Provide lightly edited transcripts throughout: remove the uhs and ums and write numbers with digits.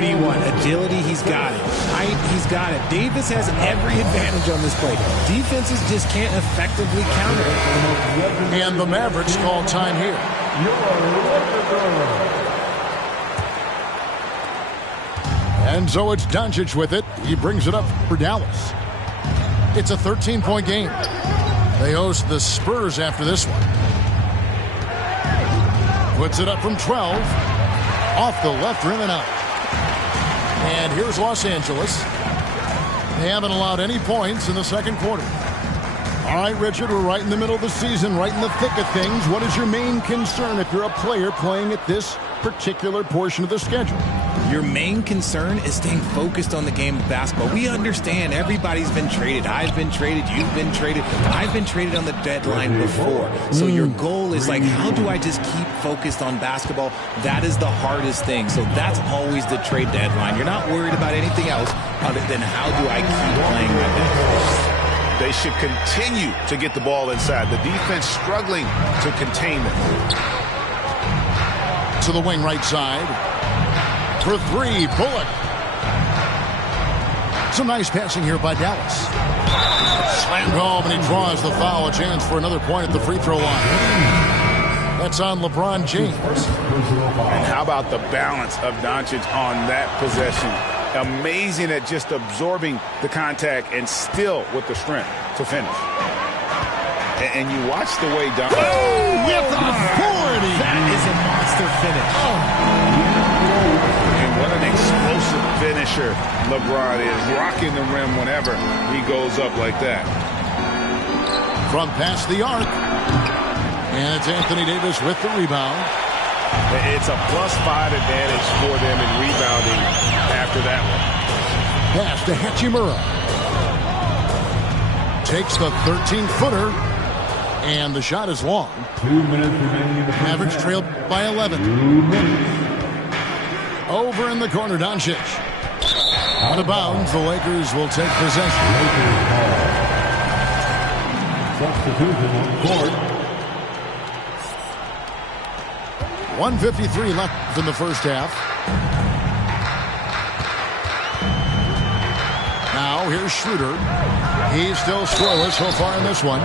What do you want? Agility? He's got it. Height? He's got it. Davis has every advantage on this play. Defenses just can't effectively counter it. And the Mavericks call time here. And so it's Doncic with it. He brings it up for Dallas. It's a 13-point game. They host the Spurs after this one. Puts it up from 12. Off the left rim and out. And here's Los Angeles. They haven't allowed any points in the second quarter. All right, Richard, we're right in the middle of the season, right in the thick of things. What is your main concern if you're a player playing at this particular portion of the schedule? Your main concern is staying focused on the game of basketball. We understand everybody's been traded. I've been traded. You've been traded. I've been traded on the deadline before. So your goal is like, how do I just keep focused on basketball? That is the hardest thing. So that's always the trade deadline. You're not worried about anything else other than how do I keep playing my basketball. They should continue to get the ball inside. The defense struggling to contain them. To the wing right side. For three, Bullock. Some nice passing here by Dallas. Slammed home, and he draws the foul. A chance for another point at the free throw line. That's on LeBron James. And how about the balance of Doncic on that possession? Amazing at just absorbing the contact and still with the strength to finish. And you watch the way Doncic... Oh, with authority! That is a monster finish. And what an explosive finisher LeBron is. Rocking the rim whenever he goes up like that. From past the arc. And it's Anthony Davis with the rebound. It's a +5 advantage for them in rebounding after that one. Pass to Hachimura. Takes the 13-footer. And the shot is long. 2 minutes remaining. Mavericks trailed by 11. Over in the corner, Doncic. Out of bounds, the Lakers will take possession. Substitution on court. 1:53 left in the first half. Now here's Schroeder. He's still scoreless so far in this one.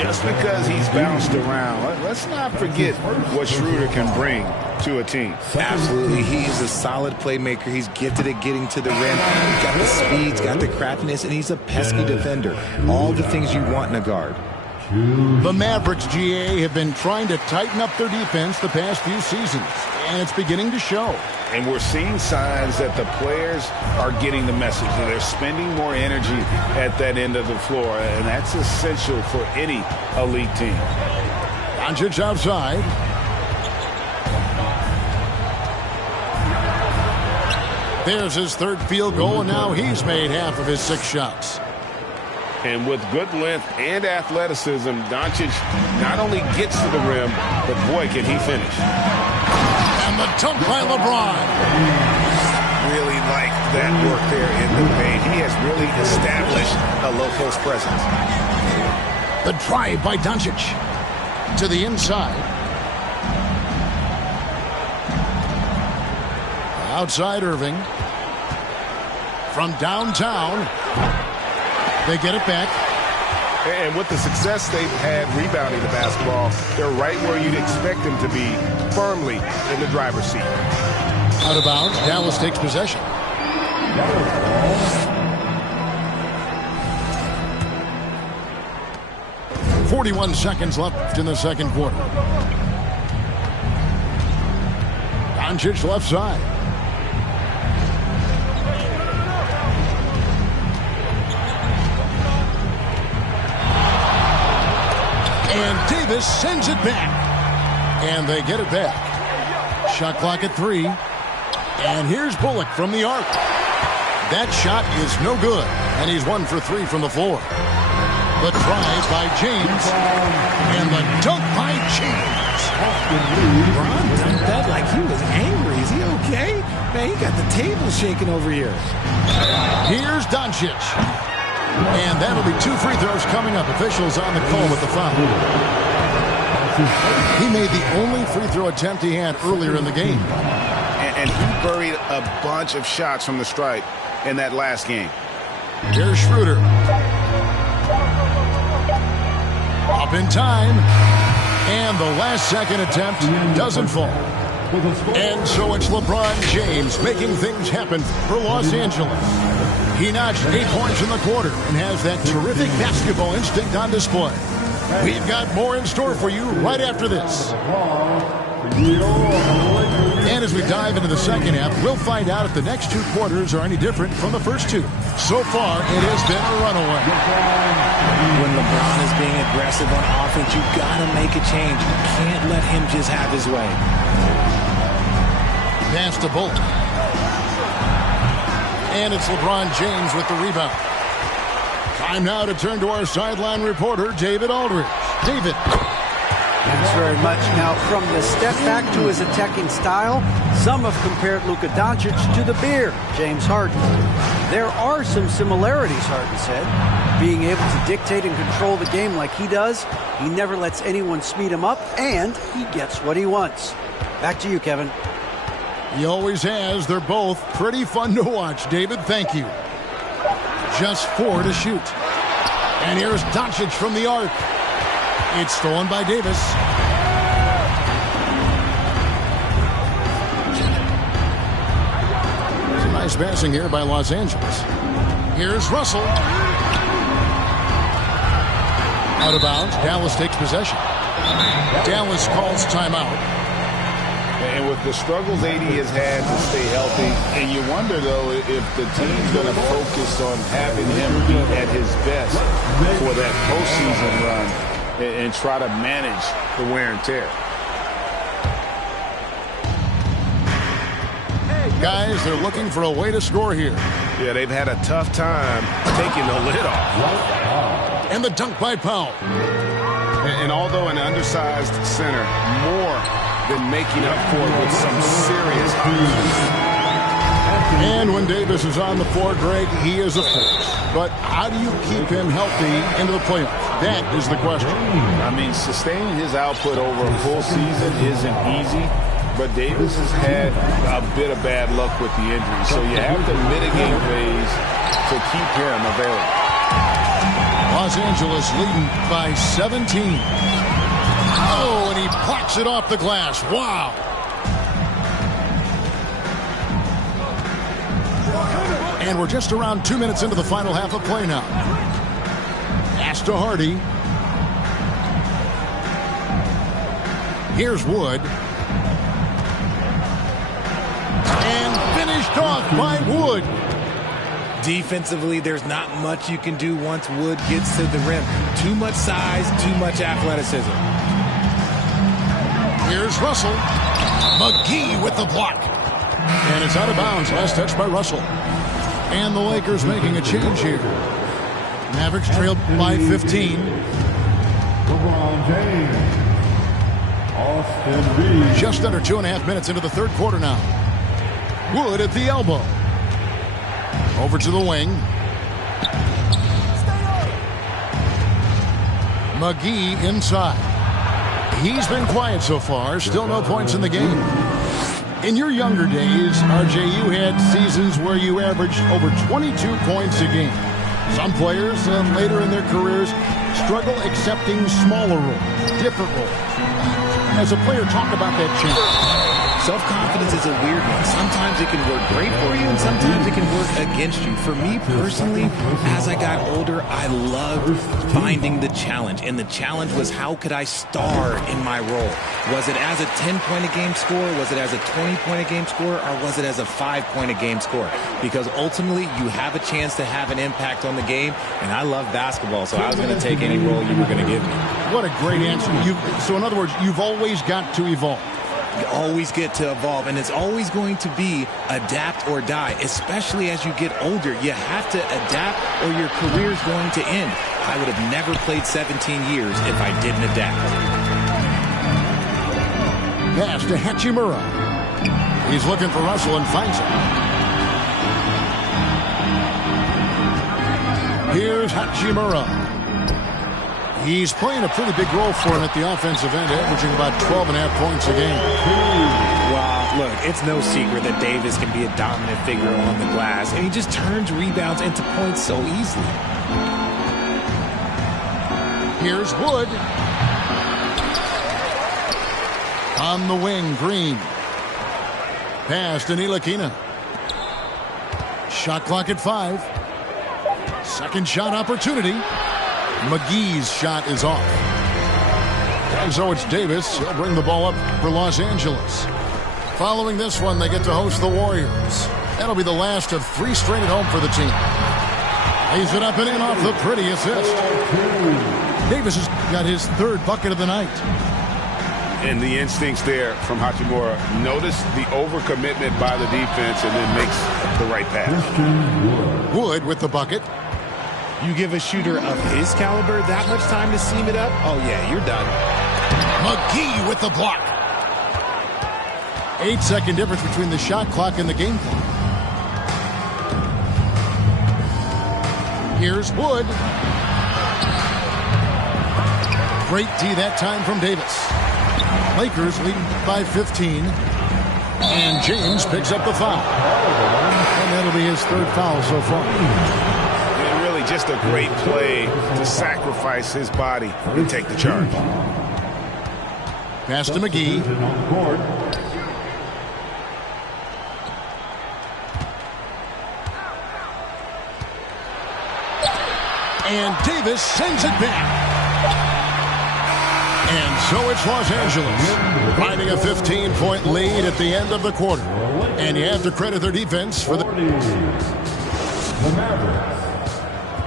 Just because he's bounced around, let's not forget what Schroeder can bring to a team. Absolutely. He's a solid playmaker. He's gifted at getting to the rim. He's got the speed, he's got the craftiness, and he's a pesky defender. All the things you want in a guard. The Mavericks, GA, have been trying to tighten up their defense the past few seasons, and it's beginning to show. And we're seeing signs that the players are getting the message. They're spending more energy at that end of the floor, and that's essential for any elite team. Doncic outside. There's his third field goal, and now he's made half of his 6 shots. And with good length and athleticism, Doncic not only gets to the rim, but boy, can he finish. And the dunk by LeBron. Really like that work there in the paint. He has really established a low post presence. The drive by Doncic to the inside. Outside Irving. From downtown. They get it back. And with the success they've had rebounding the basketball, they're right where you'd expect them to be, firmly in the driver's seat. Out of bounds, Dallas takes possession. 41 seconds left in the second quarter. Doncic left side. And Davis sends it back. And they get it back. Shot clock at 3. And here's Bullock from the arc. That shot is no good. And he's 1 for 3 from the floor. The drive by James. And the dunk by James. LeBron dunked that like he was angry. Is he okay? Man, he got the table shaking over here. Here's Doncic. And that'll be 2 free throws coming up. Officials on the call with the foul. He made the only free throw attempt he had earlier in the game. and he buried a bunch of shots from the stripe in that last game. Here's Schroeder. Up in time. And the last second attempt doesn't fall. And so it's LeBron James making things happen for Los Angeles. He notched 8 points in the quarter and has that terrific basketball instinct on display. We've got more in store for you right after this. And as we dive into the second half, we'll find out if the next 2 quarters are any different from the first 2. So far, it has been a runaway. When LeBron is being aggressive on offense, you got to make a change. You can't let him just have his way. Pass to Bolt. And it's LeBron James with the rebound. Time now to turn to our sideline reporter, David Aldridge. David. Thanks very much. Now, from the step back to his attacking style, some have compared Luka Doncic to the Bear, James Harden. There are some similarities, Harden said. Being able to dictate and control the game like he does, he never lets anyone speed him up, and he gets what he wants. Back to you, Kevin. He always has. They're both pretty fun to watch. David, thank you. Just 4 to shoot. And here's Doncic from the arc. It's stolen by Davis. Some nice passing here by Los Angeles. Here's Russell. Out of bounds. Dallas takes possession. Dallas calls timeout. And with the struggles AD has had to stay healthy, and you wonder, though, if the team's going to focus on having him be at his best for that postseason run and try to manage the wear and tear. Guys, they're looking for a way to score here. Yeah, they've had a tough time taking the lid off. And the dunk by Powell. And although an undersized center, more than making up for it with some serious And when Davis is on the floor, Greg, he is a force. But how do you keep him healthy into the playoffs? That is the question. I mean, sustaining his output over a full season isn't easy, but Davis has had a bit of bad luck with the injury, so you have to mitigate ways to keep him available. Los Angeles leading by 17. Oh, and he blocks it off the glass. Wow. And we're just around 2 minutes into the final half of play now. Pass to Hardy. Here's Wood. And finished off by Wood. Defensively, there's not much you can do once Wood gets to the rim. Too much size, too much athleticism. Here's Russell. McGee with the block. And it's out of bounds. Last touch by Russell. And the Lakers making a change here. Mavericks trailed by 15. LeBron James. Austin Reeves. Just under 2.5 minutes into the third quarter now. Wood at the elbow. Over to the wing. McGee inside. He's been quiet so far. Still no points in the game. In your younger days, RJ, you had seasons where you averaged over 22 points a game. Some players later in their careers struggle accepting smaller roles, different roles. As a player, talk about that change. Self-confidence is a weird one. Sometimes it can work great for you, and sometimes it can work against you. For me personally, as I got older, I loved finding the challenge. And the challenge was, how could I star in my role? Was it as a 10-point-a-game scorer? Was it as a 20-point-a-game scorer? Or was it as a 5-point-a-game scorer? Because ultimately, you have a chance to have an impact on the game. And I love basketball, so I was going to take any role you were going to give me. What a great answer. So in other words, you've always got to evolve. You always get to evolve, and it's always going to be adapt or die, especially as you get older. You have to adapt or your career is going to end. I would have never played 17 years if I didn't adapt. Pass to Hachimura. He's looking for Russell and finds him. Here's Hachimura. He's playing a pretty big role for him at the offensive end, averaging about 12.5 points a game. Wow, Look, it's no secret that Davis can be a dominant figure on the glass, and he just turns rebounds into points so easily. Here's Wood. On the wing, Green. Pass to Ntilikina. Shot clock at 5. Second shot opportunity. McGee's shot is off. And so it's Davis. He'll bring the ball up for Los Angeles. Following this one, they get to host the Warriors. That'll be the last of 3 straight at home for the team. Lays it up and in off the pretty assist. Davis has got his 3rd bucket of the night. And the instincts there from Hachimura. Notice the overcommitment by the defense and then makes the right pass. Wood with the bucket. You give a shooter of his caliber that much time to seam it up, oh yeah, you're done. McGee with the block. 8-second difference between the shot clock and the game clock. Here's Wood. Great D that time from Davis. Lakers lead by 15. And James picks up the foul. And that'll be his 3rd foul so far. And really just a great play to sacrifice his body and take the charge. Pass to McGee. And Davis sends it back. And so it's Los Angeles finding a 15-point lead at the end of the quarter. And you have to credit their defense for the Mavericks,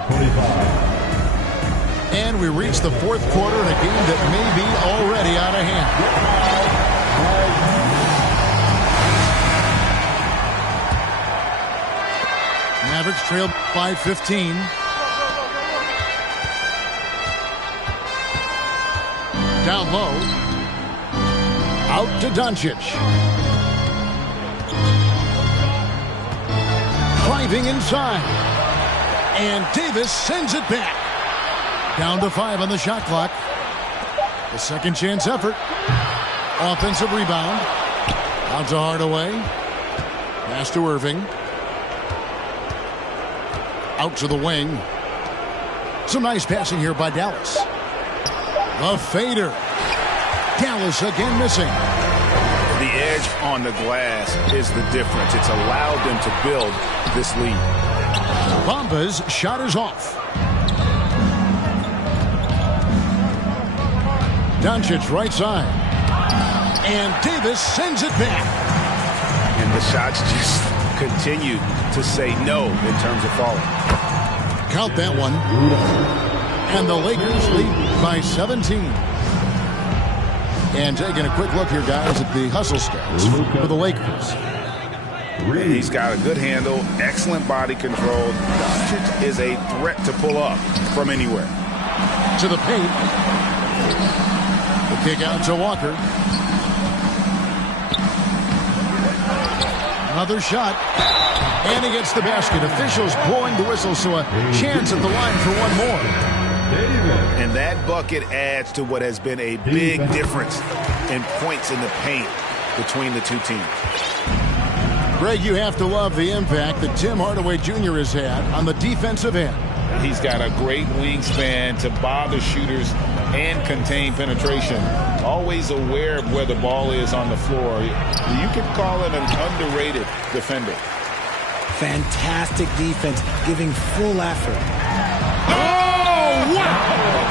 25. And we reach the 4th quarter in a game that may be already out of hand. Mavericks trail by 15. Down low. Out to Doncic. Driving inside. And Davis sends it back. Down to 5 on the shot clock. The second chance effort. Offensive rebound. Out to Hardaway. Pass to Irving. Out to the wing. Some nice passing here by Dallas. The fader. Dallas again missing. The edge on the glass is the difference. It's allowed them to build this lead. Bamba's shot is off. Doncic right side. And Davis sends it back. And the shots just continue to say no in terms of falling. Count that one. And the Lakers lead by 17. And taking a quick look here, guys, at the hustle stats for the Lakers. He's got a good handle, excellent body control. Doncic is a threat to pull up from anywhere. To the paint. The kick out to Walker. Another shot. And he gets the basket. Officials blowing the whistle, so a chance at the line for one more. And that bucket adds to what has been a big difference in points in the paint between the two teams. Greg, you have to love the impact that Tim Hardaway Jr. has had on the defensive end. He's got a great wingspan to bother shooters and contain penetration. Always aware of where the ball is on the floor. You could call it an underrated defender. Fantastic defense, giving full effort. Oh, wow!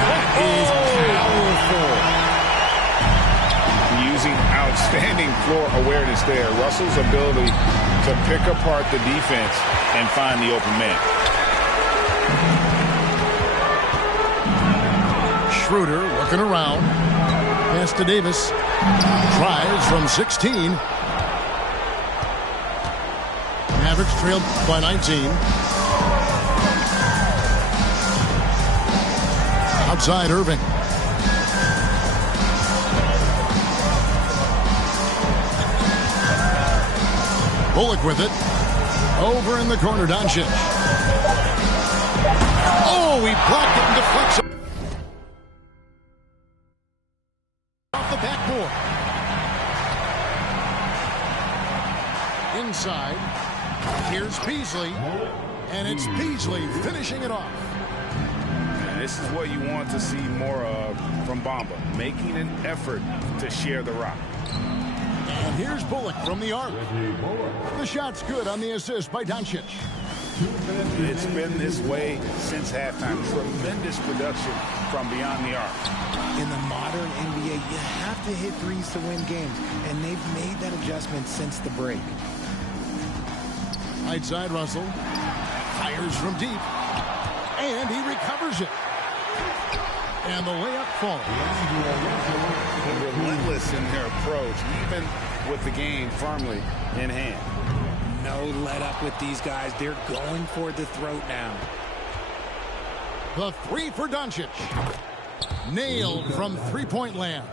That is powerful. Using outstanding floor awareness there. Russell's ability to pick apart the defense and find the open man. Schroeder working around. Pass to Davis. Tries from 16. Mavericks trailed by 19. Outside Irving. Bullock with it. Over in the corner, Doncic. Oh, he blocked it and deflects it. Off the backboard. inside. Here's Beasley. And it's Beasley finishing it off. And this is what you want to see more of from Bamba, making an effort to share the rock. And here's Bullock from the arc. The shot's good on the assist by Doncic. It's been this way since halftime. Tremendous production from beyond the arc. In the modern NBA, you have to hit threes to win games, and they've made that adjustment since the break. Right side, Russell. Fires from deep. And he recovers it. And the layup falls. Relentless in their approach, even with the game firmly in hand. No let up with these guys. They're going for the throat now. The three for Doncic. Nailed from three-point land.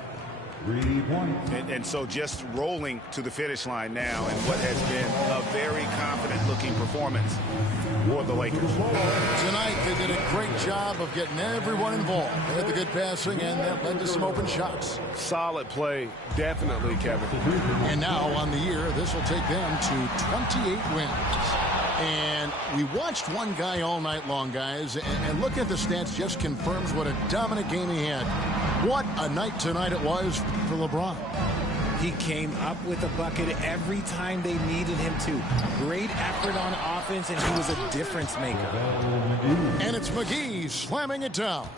3 points. And so just rolling to the finish line now in what has been a very confident-looking performance for the Lakers. Tonight, they did a great job of getting everyone involved. They had the good passing, and that led to some open shots. Solid play, definitely, Kevin. And now, on the year, this will take them to 28 wins. And we watched one guy all night long, guys, and look at the stats, just confirms what a dominant game he had. What a night tonight it was for LeBron. He came up with a bucket every time they needed him to. Great effort on offense, and he was a difference maker. And it's McGee slamming it down.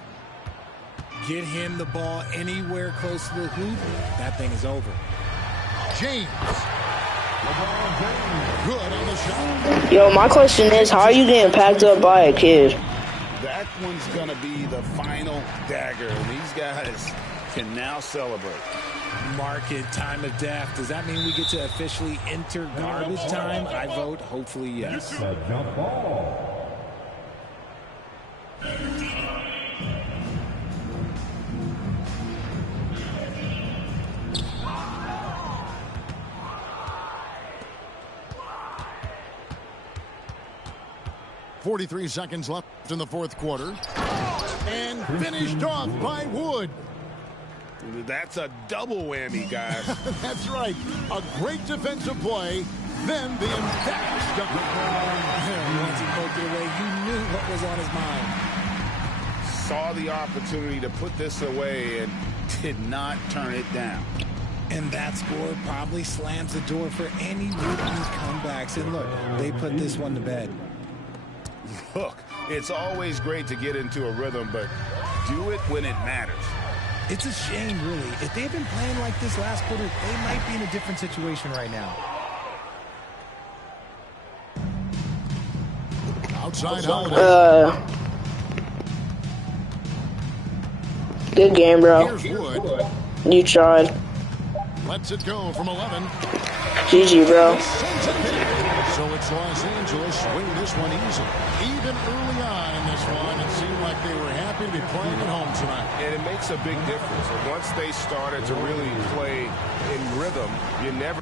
Get him the ball anywhere close to the hoop, that thing is over. James. Good on the shot. Yo, my question is, how are you getting packed up by a kid? That one's going to be the final dagger, and these guys can now celebrate. Market time of death. Does that mean we get to officially enter garbage time? I vote hopefully yes. The jump ball. .43 seconds left in the fourth quarter. And finished off by Wood. That's a double whammy, guys. That's right. A great defensive play. Then the emphatic stuff. Once he poked it away, you knew what was on his mind. Saw the opportunity to put this away and did not turn it down. And that score probably slams the door for any rookie comebacks. And look, they put this one to bed. Look, it's always great to get into a rhythm, but do it when it matters. It's a shame, really. If they've been playing like this last quarter, they might be in a different situation right now. Outside Holiday. Good game, bro. Here's Wood. You tried. Lets it go from 11. GG, bro. So it's Los Angeles winning this one easily. Even early on in this one, it seemed like they were happy to be playing at home tonight. And it makes a big difference. And once they started to really play in rhythm, you never...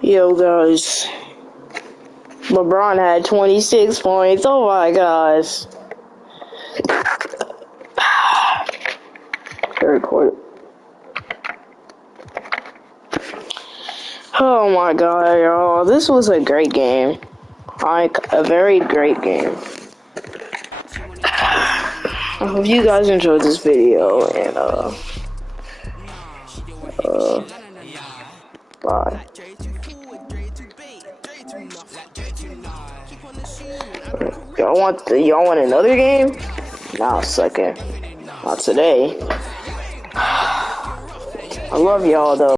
Yo, guys. LeBron had 26 points. Oh, my gosh. Third quarter. Oh my god, y'all. This was a great game. Like, a very great game. I hope you guys enjoyed this video, and, bye. Y'all want another game? Nah, sucker. Not today. I love y'all, though.